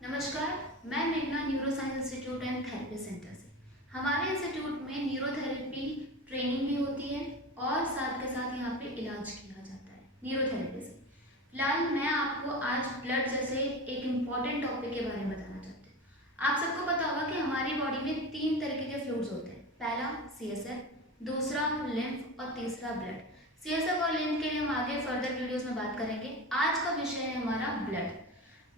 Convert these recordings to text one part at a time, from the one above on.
नमस्कार, मैं मेघना neuro science institute and therapy centre से। हमारे इंस्टीट्यूट में न्यूरोथेरेपी ट्रेनिंग भी होती है और साथ के साथ यहाँ पे इलाज किया जाता है न्यूरोथेरेपी से। फिलहाल मैं आपको आज ब्लड जैसे एक इम्पॉर्टेंट टॉपिक के बारे में बताना चाहती हूँ। आप सबको पता होगा कि हमारी बॉडी में 3 तरीके के फ्लूइड्स होते हैं। पहला CSF, दूसरा लिम्फ और तीसरा ब्लड। CSF और लिम्फ के लिए हम आगे फर्दर वीडियोस में बात करेंगे। आज का विषय है हमारा ब्लड।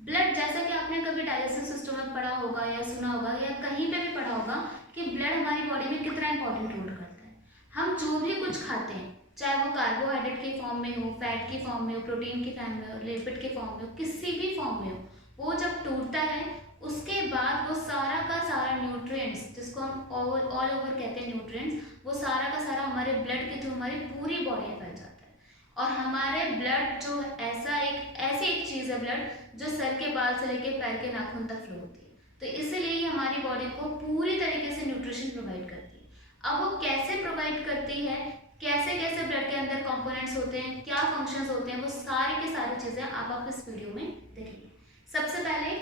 ब्लड, जैसा कि आपने कभी डाइजेस्टिव सिस्टम में पढ़ा होगा या सुना होगा या कहीं पे भी पढ़ा होगा कि ब्लड हमारी बॉडी में कितना इंपॉर्टेंट रोल करता है। हम जो भी कुछ खाते हैं, चाहे वो कार्बोहाइड्रेट के फॉर्म में हो, फैट की फॉर्म में हो, प्रोटीन की फॉर्म में हो, लिपिड के फॉर्म में हो, किसी भी फॉर्म में हो, वो जब टूटता है उसके बाद वो सारा का सारा न्यूट्रिएंट्स, जिसको हम ऑल ओवर कहते हैं न्यूट्रिएंट्स, वो सारा का सारा हमारे ब्लड के थ्रू हमारी पूरी बॉडी में फैल जाता है। और हमारे ब्लड जो ऐसी एक चीज़ है ब्लड, जो सर के बाल से लेकर पैर के नाखून तक फ्लो होती है। तो इसीलिए ये हमारी बॉडी को पूरी तरीके से न्यूट्रिशन प्रोवाइड करती है। अब वो कैसे प्रोवाइड करती है, कैसे कैसे ब्लड के अंदर कंपोनेंट्स होते हैं, क्या फंक्शंस होते हैं, वो सारी की सारी चीज़ें आप इस वीडियो में देखेंगे। सबसे पहले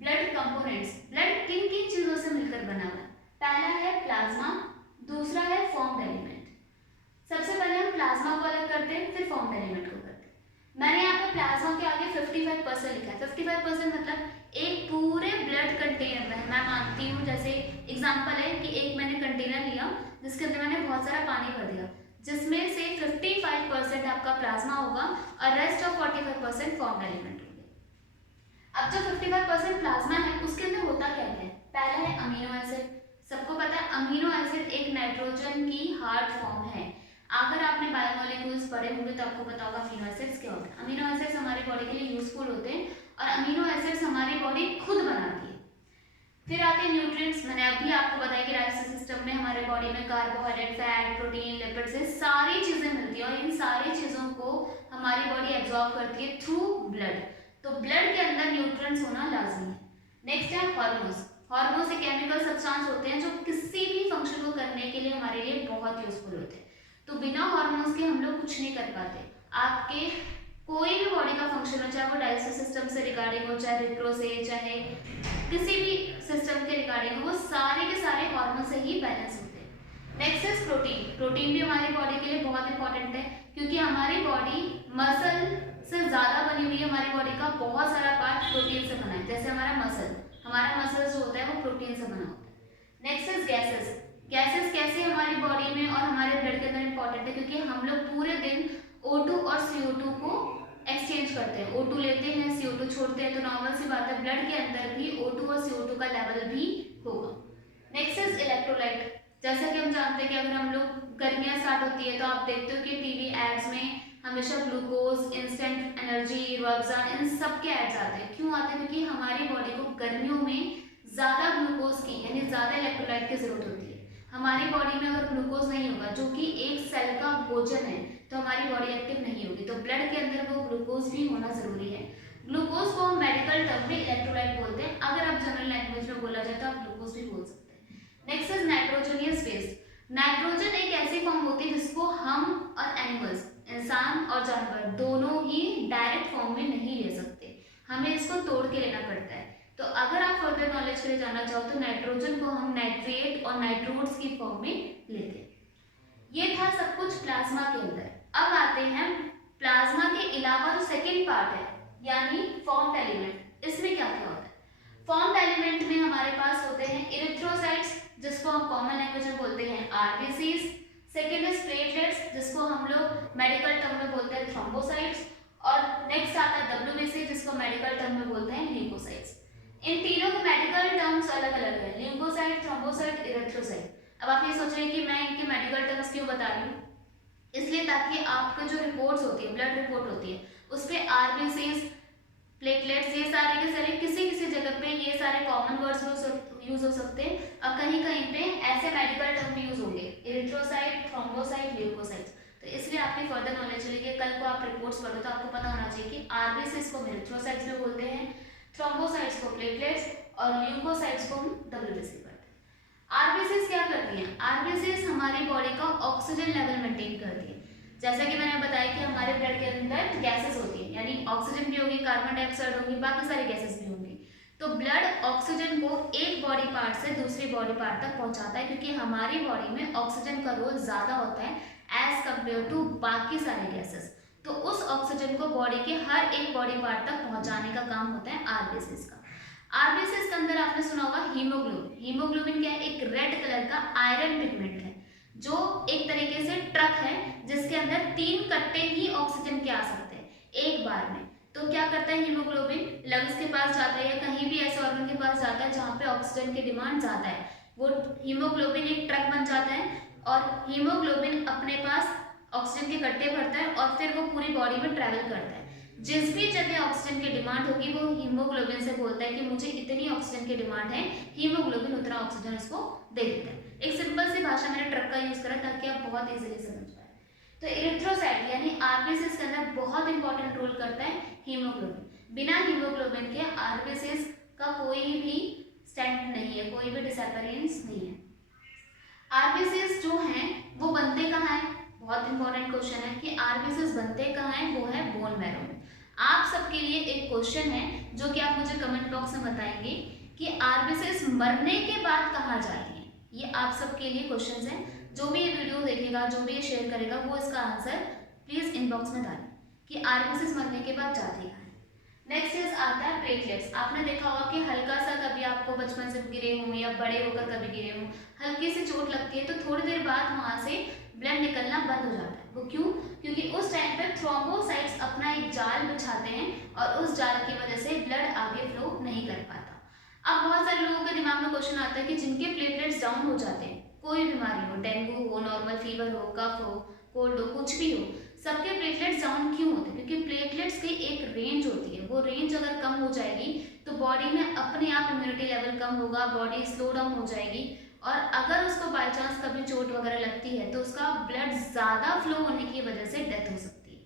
ब्लड कंपोनेंट्स। ब्लड किन किन चीज़ों से मिलकर बना हुआ है? पहला है प्लाज्मा, दूसरा है फॉर्म्ड एलिमेंट। सबसे पहले हम प्लाज्मा को अलग करते हैं, फिर फॉर्म्ड एलिमेंट को करते हैं। मैंने यहाँ पे प्लाज्मा के आगे 55% लिखा है। 55% मतलब एक पूरे ब्लड कंटेनर में, मैं मानती हूँ, जैसे एग्जांपल है कि एक मैंने कंटेनर लिया जिसके अंदर मैंने बहुत सारा पानी भर दिया, जिसमें से 55% आपका प्लाज्मा होगा और रेस्ट ऑफ 45% फॉर्म्ड एलिमेंट होंगे। अब जो 55% प्लाज्मा है उसके अंदर होता क्या है? पहला है अमीनो एसिड। सबको पता है अमीनो एसिड एक नाइट्रोजन की हार्ड फॉर्म है। अगर आपने बायोमोलिक्यूल्स पढ़े होंगे तो आपको पता होगा अमीनो एसिड्स क्या होते हैं। अमीनो एसिड्स हमारी बॉडी के लिए यूजफुल होते हैं और अमीनो एसिड्स हमारी बॉडी खुद बनाती है। फिर आते हैं न्यूट्रिएंट्स। मैंने अभी आपको बताया कि डाइजेस्टिव सिस्टम में हमारे बॉडी में कार्बोहाइड्रेट, फैट, प्रोटीन, लिपिड से सारी चीजें मिलती है और इन सारी चीजों को हमारी बॉडी एब्जॉर्ब करती है थ्रू ब्लड। तो ब्लड के अंदर न्यूट्रिएंट्स होना लाजमी है। नेक्स्ट है हार्मोन्स। हार्मोन्स एक केमिकल सब्सटेंस होते हैं जो किसी भी फंक्शन को करने के लिए हमारे लिए बहुत यूजफुल होते हैं। तो बिना हार्मोन्स के हम लोग कुछ नहीं कर पाते। आपके कोई भी बॉडी का फंक्शन हो, चाहे वो डाइजेस्टिव सिस्टम से रिगार्डिंग हो, चाहे रिप्रो से, चाहे किसी भी सिस्टम के रिगार्डिंग हो, वो सारे के सारे हार्मोन से ही बैलेंस होते हैं। Next is protein. प्रोटीन भी हमारी बॉडी के लिए बहुत इंपॉर्टेंट है क्योंकि हमारी बॉडी मसल से ज़्यादा बनी हुई है। हमारी बॉडी का बहुत सारा पार्ट प्रोटीन से बना है। जैसे हमारा मसल जो होता है वो प्रोटीन से बना होता है। Next is gases. गैसेस कैसे हमारी बॉडी में और हमारे ब्लड के अंदर इंपॉर्टेंट है क्योंकि हम लोग पूरे दिन O2 और CO2 को एक्सचेंज करते हैं। O2 लेते हैं, CO2 छोड़ते हैं। तो नॉर्मल सी बात है ब्लड के अंदर भी O2 और CO2 का लेवल भी होगा। Next is electrolyte. जैसा कि हम जानते हैं कि अगर हम लोग गर्मियाँ स्टार्ट होती है तो आप देखते हो कि टीवी एड्स में हमेशा ग्लूकोज, इंस्टेंट एनर्जी, रूअफ़ज़ा, इन सब के एड्स आते हैं। क्यों आते हैं? क्योंकि हमारी बॉडी को गर्मियों में ज़्यादा ग्लूकोज की यानी ज़्यादा इलेक्ट्रोलाइट की ज़रूरत होती है। हमारी बॉडी में अगर ग्लूकोज नहीं होगा, जो कि एक सेल का भोजन है, तो हमारी बॉडी एक्टिव नहीं होगी। तो ब्लड के अंदर वो ग्लूकोज भी होना जरूरी है। ग्लूकोज को हम मेडिकल टर्म में इलेक्ट्रोलाइट बोलते हैं। अगर आप जनरल लैंग्वेज में बोला जाए तो आप ग्लूकोज भी बोल सकते हैं। Next is nitrogenous waste. Nitrogen एक ऐसी फॉर्म होती है जिसको हम और एनिमल्स, इंसान और जानवर, दोनों ही डायरेक्ट फॉर्म में नहीं ले सकते। हमें इसको तोड़ के लेना पड़ता है। तो अगर आप फर्दर नॉलेज के लिए जानना चाहो तो नाइट्रोजन को हम नाइट्रेट और नाइट्रोड्स की फॉर्म में लेते हैं। ये था सब कुछ प्लाज्मा के अंदर। अब आते हैं प्लाज्मा के अलावा जो सेकेंड पार्ट है यानी फॉर्म्ड एलिमेंट। इसमें क्या क्या होता है? फॉर्म्ड एलिमेंट में हमारे पास होते हैं इरिथ्रोसाइट्स, जिसको हम कॉमन लैंग्वेज में बोलते हैं आरबीसीज। सेकेंड इज प्लेटलेट्स, जिसको हम लोग मेडिकल टर्म में बोलते हैं थ्रोम्बोसाइट्स। और नेक्स्ट आता है डब्ल्यूबीसी, जिसको मेडिकल टर्म में बोलते हैं ल्यूकोसाइट्स। इन तीनों के मेडिकल टर्म्स अलग अलग है, ल्यूकोसाइट, थ्रोम्बोसाइट, इरिथ्रोसाइट। अब आप ये सोच रहे हैं कि मैं इनके मेडिकल टर्म्स क्यों बता रही हूँ? इसलिए ताकि आपको जो रिपोर्ट्स होती है, ब्लड रिपोर्ट होती है, उस पर आरबीसीज, प्लेटलेट्स, ये सारे के सारे किसी किसी जगह पे ये सारे कॉमन वर्ड्स यूज हो सकते हैं और कहीं कहीं पे ऐसे मेडिकल टर्म भी यूज होंगे, इरिथ्रोसाइट, थ्रोम्बोसाइट, ल्यूकोसाइट्स। तो इसलिए आपकी फर्दर नॉलेज के लिए कल को आप रिपोर्ट्स पढ़ो तो आपको पता होना चाहिए कि आरबीसीज को इरिथ्रोसाइट्स में बोलते हैं, थ्रोम्बोसाइट्स को प्लेटलेट्स और ल्यूकोसाइट्स को हम डब्ल्यूबीसी करते हैं। आरबीसीज क्या करती हैं? आरबीसीज हमारी बॉडी का ऑक्सीजन लेवल मेंटेन करती है। जैसा कि मैंने बताया कि हमारे ब्लड के अंदर गैसेस होती हैं, यानी ऑक्सीजन भी होगी, कार्बन डाइऑक्साइड होगी, बाकी सारी गैसेस भी होंगी। तो ब्लड ऑक्सीजन को एक बॉडी पार्ट से दूसरी बॉडी पार्ट तक पहुंचाता है, क्योंकि हमारी बॉडी में ऑक्सीजन का रोल ज़्यादा होता है एज कम्पेयर टू बाकी सारे गैसेस। तो उस ऑक्सीजन को बॉडी के हर एक बॉडी पार्ट तक पहुंचाने का काम होता है आरबीसीज का। आरबीसीज के अंदर आपने सुना होगा हीमोग्लोबिन। हीमोग्लोबिन क्या है? एक रेड कलर का आयरन पिगमेंट है, जो एक तरीके से ट्रक है जिसके अंदर 3 कट्टे ही ऑक्सीजन के आ सकते हैं एक बार में। तो क्या करता है हीमोग्लोबिन? लंग्स के पास जाता है या कहीं भी ऐसे ऑर्गन के पास जाता है जहाँ पे ऑक्सीजन की डिमांड ज़्यादा है, वो हीमोग्लोबिन एक ट्रक बन जाता है और हीमोग्लोबिन अपने पास ऑक्सीजन के कट्टे भरता है और फिर वो पूरी बॉडी में ट्रैवल करता है। जिस भी जगह ऑक्सीजन की डिमांड होगी वो हीमोग्लोबिन से बोलता है कि मुझे इतनी ऑक्सीजन की डिमांड है, हीमोग्लोबिन उतना ऑक्सीजन उसको दे देता है। एक सिंपल सी भाषा मैंने ट्रक का यूज करा ताकि आप बहुत इजीली समझ पाए। तो इरिथ्रोसाइट यानी आरबीसीज के अंदर बहुत इंपॉर्टेंट रोल करता है हीमोग्लोबिन। बिना हीमोग्लोबिन के आरबीसीज का कोई भी स्टैंड नहीं है, कोई भी डिसअपीयरेंस नहीं है। आरबीसीज जो हैं वो बनते कहाँ हैं? बहुत इंपॉर्टेंट क्वेश्चन है कि आरबीसीज बनते कहाँ हैं? वो है बोन मैरो में। आप सबके लिए एक क्वेश्चन है जो कि आप मुझे कमेंट बॉक्स में बताएंगे कि आरबीसीज मरने के बाद कहाँ जाती हैं। ये आप सबके लिए क्वेश्चंस हैं। जो भी ये वीडियो देखेगा, जो भी ये शेयर करेगा, वो इसका आंसर प्लीज इनबॉक्स में डालें कि आरबीसीज मरने के बाद जाती है। नेक्स्ट चीज आता है प्लेटलेट्स। आपने देखा होगा कि हल्का सा कभी आपको बचपन से गिरे हों या बड़े होकर कभी गिरे हों, हल्की सी चोट लगती है तो थोड़ी देर बाद वहाँ से ब्लड निकलना बंद हो जाता है। वो क्यों? क्योंकि उस टाइम पे थ्रोम्बोसाइट्स अपना एक जाल बिछाते हैं और उस जाल की वजह से ब्लड आगे फ्लो नहीं कर पाता। अब बहुत सारे लोगों के दिमाग में क्वेश्चन आता है कि जिनके प्लेटलेट्स डाउन हो जाते हैं, कोई बीमारी हो, डेंगू हो, नॉर्मल फीवर हो, कफ हो, कोल्ड हो, कुछ भी हो, सबके प्लेटलेट्स डाउन क्यों होते हैं? क्योंकि प्लेटलेट्स की एक रेंज होती है, वो रेंज अगर कम हो जाएगी तो बॉडी में अपने आप इम्यूनिटी लेवल कम होगा, बॉडी स्लो डाउन हो जाएगी और अगर उसको बाय चांस कभी चोट वगैरह लगती है तो उसका ब्लड ज़्यादा फ्लो होने की वजह से डेथ हो सकती है।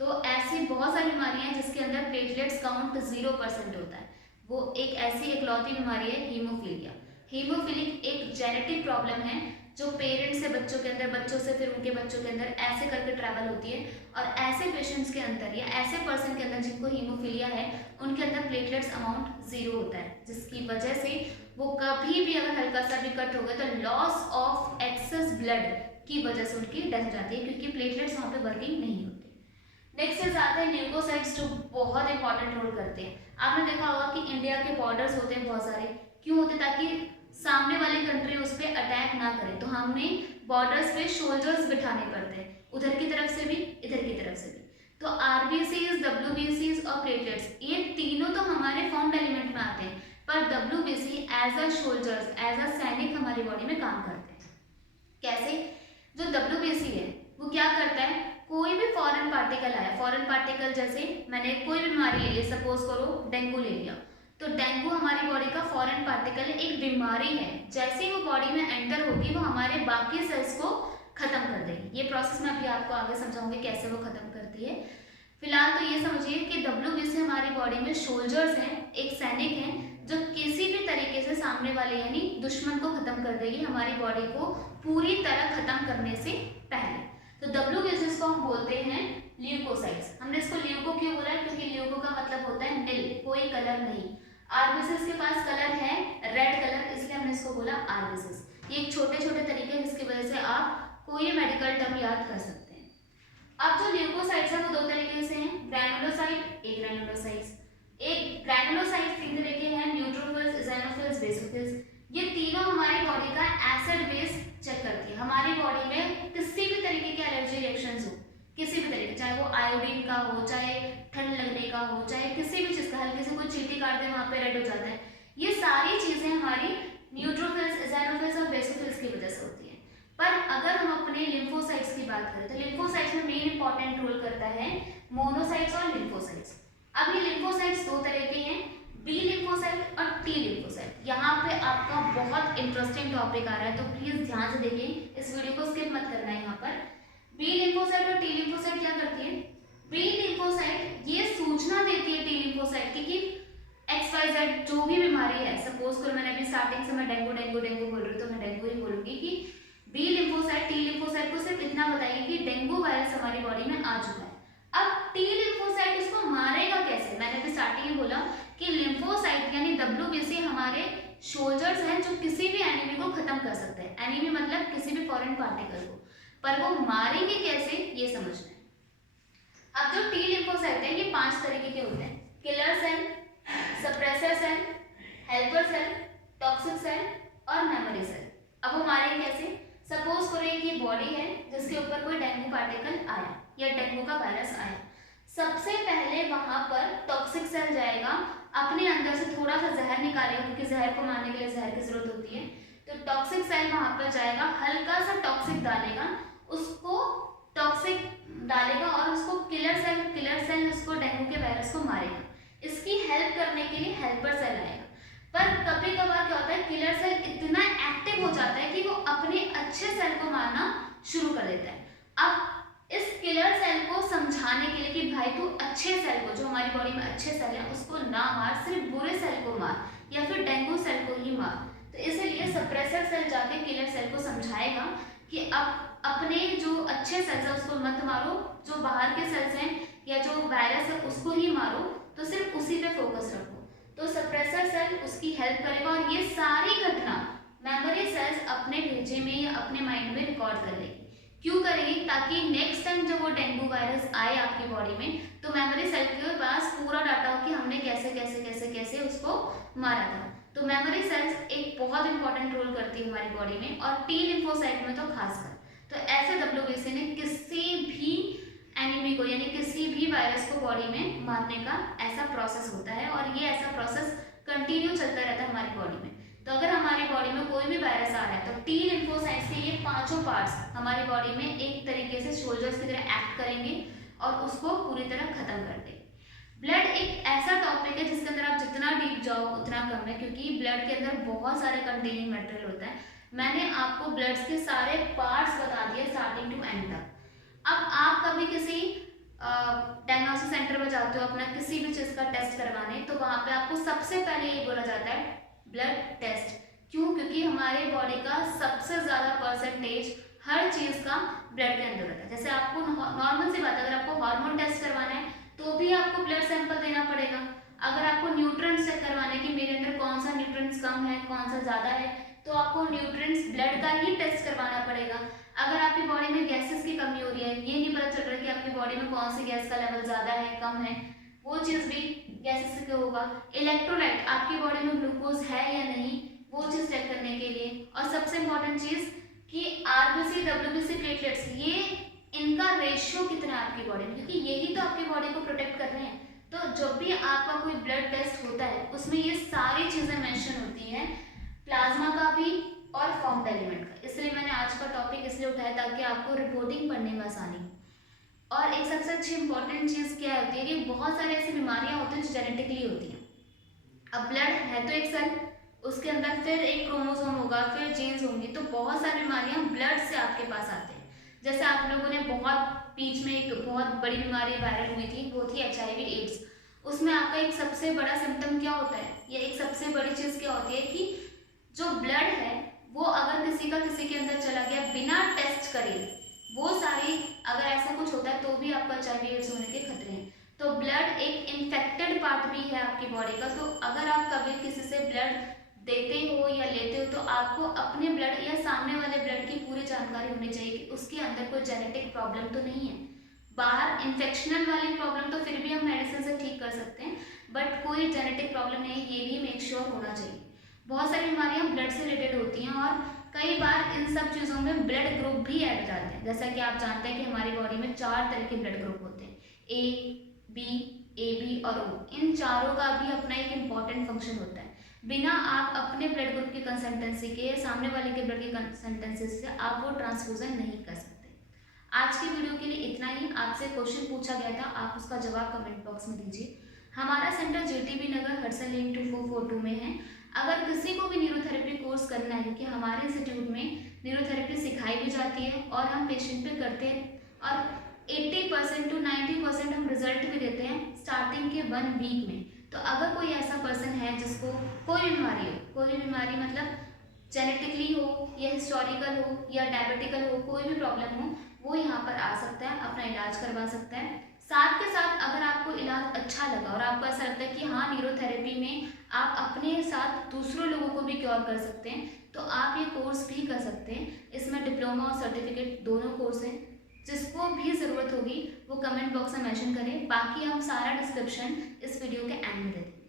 तो ऐसी बहुत सारी बीमारियां हैं जिसके अंदर प्लेटलेट्स काउंट 0% होता है। वो एक ऐसी इकलौती बीमारी है हीमोफीलिया। हीमोफीलिक एक जेनेटिक प्रॉब्लम है जो पेरेंट्स से बच्चों के अंदर, बच्चों से फिर उनके बच्चों के अंदर ऐसे करके ट्रैवल होती है और ऐसे पेशेंट्स के अंदर या ऐसे पर्सन के अंदर जिनको हीमोफीलिया है उनके अंदर प्लेटलेट्स अमाउंट 0 होता है, जिसकी वजह से वो कभी भी अगर हल्का सा भी कट हो गया तो लॉस ऑफ एक्सेस ब्लड की वजह से उनकी डेथ हो जाती है, क्योंकि प्लेटलेट्स वहाँ पे वर्किंग नहीं होती। नेक्स्ट चीज आता है ल्यूकोसाइट्स, जो बहुत इंपॉर्टेंट रोल करते हैं। आपने देखा होगा कि इंडिया के बॉर्डर्स होते हैं बहुत सारे, क्यों होते? ताकि सामने वाली कंट्री उस पर अटैक ना करे, तो हमें बॉर्डर्स पे सोल्जर्स बिठाने पड़ते हैं, उधर की तरफ से भी इधर की तरफ से भी। तो आरबीसीज, डब्ल्यूबीसीज और प्लेटलेट्स ये तीनों तो हमारे फॉर्म्ड एलिमेंट में आते हैं, पर WBC as a soldiers, as a सैनिक हमारी बॉडी में काम करते हैं। कैसे? जो डब्ल्यूबीसी है वो क्या करता है, कोई भी फॉरेन पार्टिकल आया, फॉरेन पार्टिकल जैसे मैंने कोई भी बीमारी ले ली, सपोज करो डेंगू ले लिया, तो डेंगू हमारी बॉडी का फॉरेन पार्टिकल है, एक बीमारी है। जैसे ही वो बॉडी में एंटर होगी वो हमारे बाकी सेल्स को खत्म कर देगी। ये प्रोसेस मैं अभी आपको आगे समझाऊंगी कैसे वो खत्म करती है। फिलहाल तो ये समझिए कि डब्ल्यूबीसी हमारी बॉडी में सोल्जर्स हैं, एक सैनिक हैं जो किसी भी तरीके से सामने वाले यानी दुश्मन को खत्म कर देगी हमारी बॉडी को पूरी तरह खत्म करने से पहले। तो डब्ल्यूबीसी को हम बोलते हैं ल्यूकोसाइट्स। हमने इसको ल्यूको क्यों बोला है? क्योंकि ल्यूको का मतलब होता है नील, कोई कलर नहीं। आरबीसीज के पास कलर है रेड कलर, इसलिए हमने इसको बोला आरबीसीज। ये एक छोटे छोटे तरीके हैं जिसकी वजह से आप कोई मेडिकल टर्म याद कर सकते हैं। अब जो ल्यूकोसाइट्स है वो 2 तरीके से हैं, ग्रैनुलोसाइट, एग्रैनुलोसाइट्स। एक ग्रैनुलोसाइट्स 3 तरह के हैं, न्यूट्रोफिल्स, इज़ोनोफिल्स, बेसोफिल्स। ये तीनों हमारी बॉडी का एसिड बेस चेक करती है। हमारी बॉडी में किसी भी तरीके के एलर्जी रिएक्शंस हो, किसी भी तरीके, चाहे वो आयोडीन का हो, चाहे ठंड लगने का हो, चाहे किसी भी चीज़ का, हल्की से कोई चींटी काट दे वहाँ पे रेड हो जाता है, ये सारी चीज़ें हमारी न्यूट्रोफिल्स, इज़ोनोफिल्स और बेसोफिल्स की वजह से होती है। पर अगर हम अपने लिम्फोसाइट्स की बात करें तो लिम्फोसाइट्स में मेन इंपॉर्टेंट रोल करता है मोनोसाइट्स और लिम्फोसाइट्स। अब ये लिम्फोसाइट्स 2 तरह के हैं, बी लिम्फोसाइट और टी लिम्फोसाइट। यहाँ पे आपका बहुत इंटरेस्टिंग टॉपिक आ रहा है, तो प्लीज ध्यान से देखिए, इस वीडियो को स्किप मत करना है। यहाँ पर बी लिम्फोसाइट और टी लिम्फोसाइट क्या करती है? बी लिम्फोसाइट ये सूचना देती है टी लिम्फोसाइट की कि XYZ जो भी बीमारी है, सपोज करो मैंने अभी स्टार्टिंग से मैं डेंगू डेंगू डेंगू बोल रही हूँ तो मैं डेंगू ही बोलूंगी कि बी लिम्फोसाइट टी लिम्फोसाइट को सिर्फ इतना बताइए कि डेंगू वायरस हमारी बॉडी में आ चुका है। अब टी लिम्फोसाइट इसको मारेगा कैसे? मैंने भी स्टार्टिंग में बोला कि लिम्फोसाइट यानी सोल्जर्स हैं जो किसी भी एनिमी को खत्म कर सकते हैं। एनिमी मतलब किसी भी फॉरेन पार्टिकल को, पर वो मारेंगे कैसे ये समझना है। अब जो टी लिम्फोसाइट है ये 5 तरीके के होते हैं, killer cell, suppressor cell, helper cell, toxic cell और मेमोरी सेल। अब वो मारेंगे कैसे? सपोज करो ये बॉडी है जिसके ऊपर कोई डेंगू पार्टिकल आया या डेंगू का वायरस आया, सबसे पहले वहां पर टॉक्सिक सेल जाएगा, अपने अंदर से थोड़ा सा जहर निकालेगा, क्योंकि जहर को मारने के लिए जहर की जरूरत होती है। तो टॉक्सिक सेल वहां पर जाएगा, हल्का सा टॉक्सिक डालेगा, उसको टॉक्सिक डालेगा और उसको किलर सेल उसको डेंगू के वायरस को मारेगा। इसकी हेल्प करने के लिए हेल्पर सेल आएगा। पर कभी कभार क्या होता है, किलर सेल इतना एक्टिव हो जाता है कि वो अपने अच्छे सेल को मारना शुरू कर देता है। अब इस किलर सेल को समझाने के लिए कि भाई तू अच्छे सेल को, जो हमारी बॉडी में अच्छे सेल हैं उसको ना मार, सिर्फ बुरे सेल को मार या फिर डेंगू सेल को ही मार। तो इसलिए सप्रेसर सेल जाके किलर सेल को समझाएगा कि अब अपने जो अच्छे सेल्स हैं उसको मत मारो, जो बाहर के सेल्स हैं या जो वायरस है उसको ही मारो, तो सिर्फ उसी पे फोकस रखो। तो सप्रेसर सेल उसकी हेल्प करेगा और ये सारी घटना मेमोरी सेल्स अपने भेजे में या अपने माइंड में रिकॉर्ड कर लेगी। क्यों करेगी? ताकि नेक्स्ट टाइम जब वो डेंगू वायरस आए आपकी बॉडी में तो मेमोरी सेल के पास पूरा डाटा हो कि हमने कैसे कैसे कैसे कैसे उसको मारा था। तो मेमोरी सेल्स एक बहुत इंपॉर्टेंट रोल करती है हमारी बॉडी में, और टी लिम्फोसाइट में तो खासकर। तो ऐसे डब्ल्यूबीसी ने किसी भी एनिमी को यानी किसी भी वायरस को बॉडी में मारने का ऐसा प्रोसेस होता है, और ये ऐसा प्रोसेस कंटिन्यू चलता रहता है हमारी बॉडी में। तो अगर हमारी बॉडी में कोई भी वायरस आ रहा है तो टी लिम्फोसाइट्स के ये 5 पार्ट्स हमारी बॉडी में एक तरीके से सोल्जर्स की तरह एक्ट करेंगे और उसको पूरी तरह खत्म कर देंगे। ब्लड एक ऐसा टॉपिक है जिसके अंदर आप जितना डीप जाओ उतना कम है, क्योंकि ब्लड के अंदर बहुत सारे कंटेनिंग मटेरियल होता है। मैंने आपको ब्लड के सारे पार्ट्स बता दिए स्टार्टिंग टू एंड तक। अब आप कभी किसी डायग्नोस्टिक सेंटर में जाते हो अपना किसी भी चीज़ का टेस्ट करवाने, तो वहाँ पे आपको सबसे पहले ये बोला जाता है ब्लड टेस्ट। क्यों? क्योंकि हमारे बॉडी का सबसे ज़्यादा परसेंटेज हर चीज़ का ब्लड के अंदर होता है। जैसे आपको नॉर्मल सी बात है, अगर आपको हार्मोन टेस्ट करवाना है तो भी आपको ब्लड सैंपल देना पड़ेगा। अगर आपको न्यूट्रिएंट्स चेक करवाने की मेरे अंदर कौन सा न्यूट्रिएंट्स कम है कौन सा ज़्यादा है, तो आपको न्यूट्रिएंट्स ब्लड का ही टेस्ट करवाना पड़ेगा। अगर आपकी बॉडी में गैसेस की कमी हो रही है, ये नहीं पता चल रहा है कि आपकी बॉडी में कौन सी गैस का लेवल ज़्यादा है कम है, वो चीज़ भी गैसेस से होगा। इलेक्ट्रोलाइट आपकी बॉडी में ग्लूकोज है या नहीं, वो चीज़ चेक करने के लिए। और सबसे इंपॉर्टेंट चीज़ कि आरबीसी डब्ल्यूबीसी प्लेटलेट्स, ये इनका रेशियो कितना है आपकी बॉडी में, क्योंकि यही तो आपकी बॉडी को प्रोटेक्ट कर रहे हैं। तो जब भी आपका कोई ब्लड टेस्ट होता है उसमें ये सारी चीज़ें मेंशन होती हैं, प्लाज्मा का भी और फॉर्म्ड एलिमेंट का। इसलिए मैंने आज का टॉपिक इसलिए उठाया ताकि आपको रिपोर्टिंग पढ़ने में आसानी हो। और एक सबसे अच्छी इंपॉर्टेंट चीज़ क्या होती है कि बहुत सारी ऐसी बीमारियां होती हैं जो जेनेटिकली होती हैं। अब ब्लड है तो एक सेल, उसके अंदर फिर एक क्रोमोसोम होगा, फिर जीन्स होंगी, तो बहुत सारी बीमारियां ब्लड से आपके पास आते हैं। जैसे आप लोगों ने बहुत बीच में एक बहुत बड़ी बीमारी वायरल हुई थी, वो थी HIV एड्स। उसमें आपका एक सबसे बड़ा सिम्टम क्या होता है, या एक सबसे बड़ी चीज़ क्या होती है कि जो ब्लड है वो अगर किसी का किसी के अंदर चला गया बिना टेस्ट करे, वो सारी अगर ऐसा कुछ होता है तो भी आपका HIV एड्स होने के खतरे हैं। तो ब्लड एक इन्फेक्टेड पार्ट भी है आपकी बॉडी का। तो अगर आप कभी किसी से ब्लड देते हो या लेते हो तो आपको अपने ब्लड या सामने वाले ब्लड की पूरी जानकारी होनी चाहिए कि उसके अंदर कोई जेनेटिक प्रॉब्लम तो नहीं है। बाहर इन्फेक्शनल वाली प्रॉब्लम तो फिर भी हम मेडिसिन से ठीक कर सकते हैं, बट कोई जेनेटिक प्रॉब्लम नहीं है, ये भी मेक श्योर होना चाहिए। बहुत सारी बीमारियां ब्लड से रिलेटेड होती हैं और कई बार इन सब चीज़ों में ब्लड ग्रुप भी ऐड हो जाते हैं। जैसा कि आप जानते हैं कि हमारी बॉडी में 4 तरह के ब्लड ग्रुप होते हैं, A, B, AB और O। इन चारों का भी अपना एक इम्पॉर्टेंट फंक्शन होता है। बिना आप अपने ब्लड ग्रुप की कंसल्टेंसी के, सामने वाले के ब्लड की कंसल्टेंसी से आप वो ट्रांसफ्यूजन नहीं कर सकते। आज की वीडियो के लिए इतना ही। आपसे क्वेश्चन पूछा गया था, आप उसका जवाब कमेंट बॉक्स में दीजिए। हमारा सेंटर JTB नगर हडसन लेन 2442 में है। अगर किसी को भी न्यूरोथेरेपी कोर्स करना है, क्योंकि हमारे इंस्टीट्यूट में न्यूरोथेरेपी सिखाई भी जाती है और हम पेशेंट पे करते हैं, और 80% to 90% हम रिजल्ट भी देते हैं स्टार्टिंग के 1 वीक में। तो अगर कोई ऐसा पर्सन है जिसको कोई भी बीमारी हो, कोई भी बीमारी मतलब जेनेटिकली हो या हिस्टोरिकल हो या डायबिटिकल हो, कोई भी प्रॉब्लम हो, वो यहाँ पर आ सकता है, अपना इलाज करवा सकता है। साथ के साथ अगर आपको इलाज अच्छा लगा और आपको ऐसा लगता है कि हाँ न्यूरोथेरेपी में आप अपने साथ दूसरों लोगों को भी क्योर कर सकते हैं, तो आप ये कोर्स भी कर सकते हैं। इसमें डिप्लोमा और सर्टिफिकेट दोनों कोर्स हैं। जिसको भी ज़रूरत होगी वो कमेंट बॉक्स में मेंशन करें, बाकी हम सारा डिस्क्रिप्शन इस वीडियो के एंड में दे देंगे।